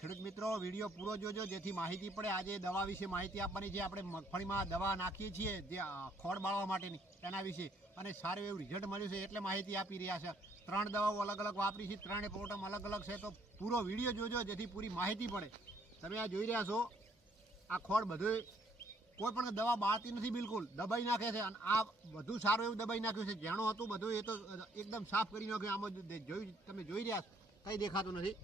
ખેડૂત મિત્રો વિડીયો પૂરો જોજો જેથી માહિતી પડે। આજે દવા વિશે માહિતી આપવાની છે। આપણે મગફળીમાં દવા નાખીએ છીએ જે ખોડ બાળવા માટેની તેના વિશે અને સારું એવું રિઝલ્ટ મળ્યું છે એટલે માહિતી આપી રહ્યા છે। 3 દવાઓ અલગ અલગ વાપરી છે, 3 પ્રોટમ અલગ અલગ છે, તો પૂરો વિડીયો જોજો જેથી પૂરી માહિતી પડે। તમે આ જોઈ રહ્યા છો, આ ખોડ બધું કોઈ પણ દવા બાળતી નથી, બિલકુલ દબાઈ નાખે છે અને આ બધું સારું એવું દબાઈ નાખ્યું છે। જેણું હતું બધું એ તો એકદમ સાફ કરી નાખ્યું। આમાં તમે જોઈ રહ્યા છો, કંઈ દેખાતું નથી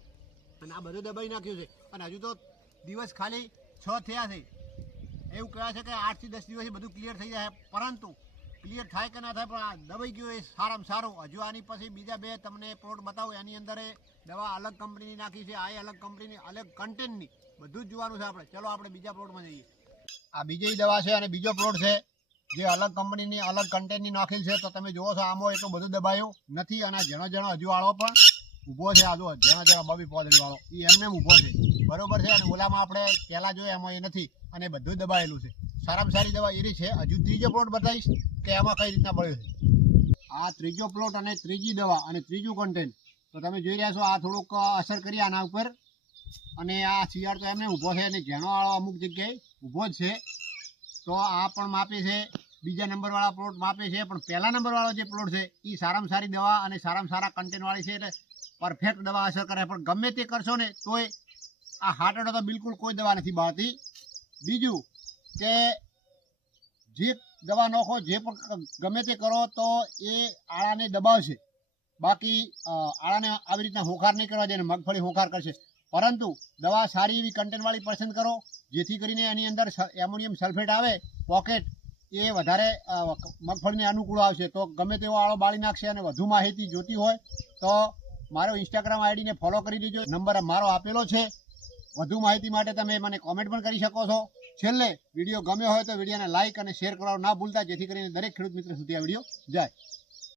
અને આ બધું દબાઈ નાખ્યું છે અને હજુ તો દિવસ ખાલી 6 થયા છે। એવું કહેવાય છે કે 8 થી 10 દિવસથી બધું ક્લિયર થઈ જાય, પરંતુ ક્લિયર થાય કે ના થાય પણ આ દબાઈ ગયું એ સારામાં સારું। હજુ આની પછી બીજા 2 તમને પ્લોટ બતાવું, એની અંદર એ દવા અલગ કંપનીની નાખી છે, આ અલગ કંપનીની અલગ કન્ટેન્ટની, બધું જ જોવાનું છે આપણે। ચલો આપણે બીજા પ્લોટમાં જઈએ। આ બીજી દવા છે અને બીજો પ્લોટ છે જે અલગ કંપનીની અલગ કન્ટેન્ટની નાખેલ છે। તો તમે જુઓ છો આમાં એટલું બધું દબાયું નથી અને જણો હજુ વાળો પણ ઊભો છે। આ જો જણા બબી પોદડી વાળો એ એમને ઊભો છે, બરોબર છે। અને ઓલામાં આપણે પહેલાં જોઈએ એમાં એ નથી અને બધું દબાયેલું છે। સારામાં સારી દવા એની છે। હજુ ત્રીજો પ્લોટ બતાવીશ કે એમાં કઈ રીતના પડ્યો છે। આ ત્રીજો પ્લોટ અને ત્રીજી દવા અને ત્રીજું કન્ટેન્ટ તો તમે જોઈ રહ્યા છો। આ થોડુંક અસર કરી આના ઉપર અને આ શિયાળ તો એમને ઊભો છે અને જેનો વાળો અમુક જગ્યાએ ઊભો જ છે। તો આ પણ માપે છે, બીજા નંબરવાળા પ્લોટ માપે છે, પણ પહેલા નંબરવાળો જે પ્લોટ છે એ સારામાં સારી દવા અને સારામાં સારા કન્ટેન્ટવાળી છે, એટલે પરફેક્ટ દવા અસર કરે। પણ ગમે તે કરશો ને તોય આ હાટડો તો બિલકુલ કોઈ દવા નથી બાળતી। બીજું કે જે દવા નાખો, જે પણ ગમે તે કરો તો એ આળાને દબાવશે, બાકી આળાને આવી રીતના હોંકાર નહીં કરવા દે, મગફળી હોંકાર કરશે। પરંતુ દવા સારી એવી કન્ટેન્ટવાળી પસંદ કરો જેથી કરીને એની અંદર એમોનિયમ સલ્ફેટ આવે પોકેટ, એ વધારે મગફળીને અનુકૂળ આવશે। તો ગમે તેવો આળો બાળી નાખશે। અને વધુ માહિતી જોતી હોય તો મારો ઇન્સ્ટાગ્રામ આઈડીને ફોલો કરી દેજો, નંબર મારો આપેલો છે। વધુ માહિતી માટે તમે મને કોમેન્ટ પણ કરી શકો છો। છેલ્લે વિડીયો ગમ્યો હોય તો વિડીયોને લાઇક અને શેર કરવાનું ના ભૂલતા, જેથી કરીને દરેક ખેડૂત મિત્ર સુધી આ વિડીયો જાય।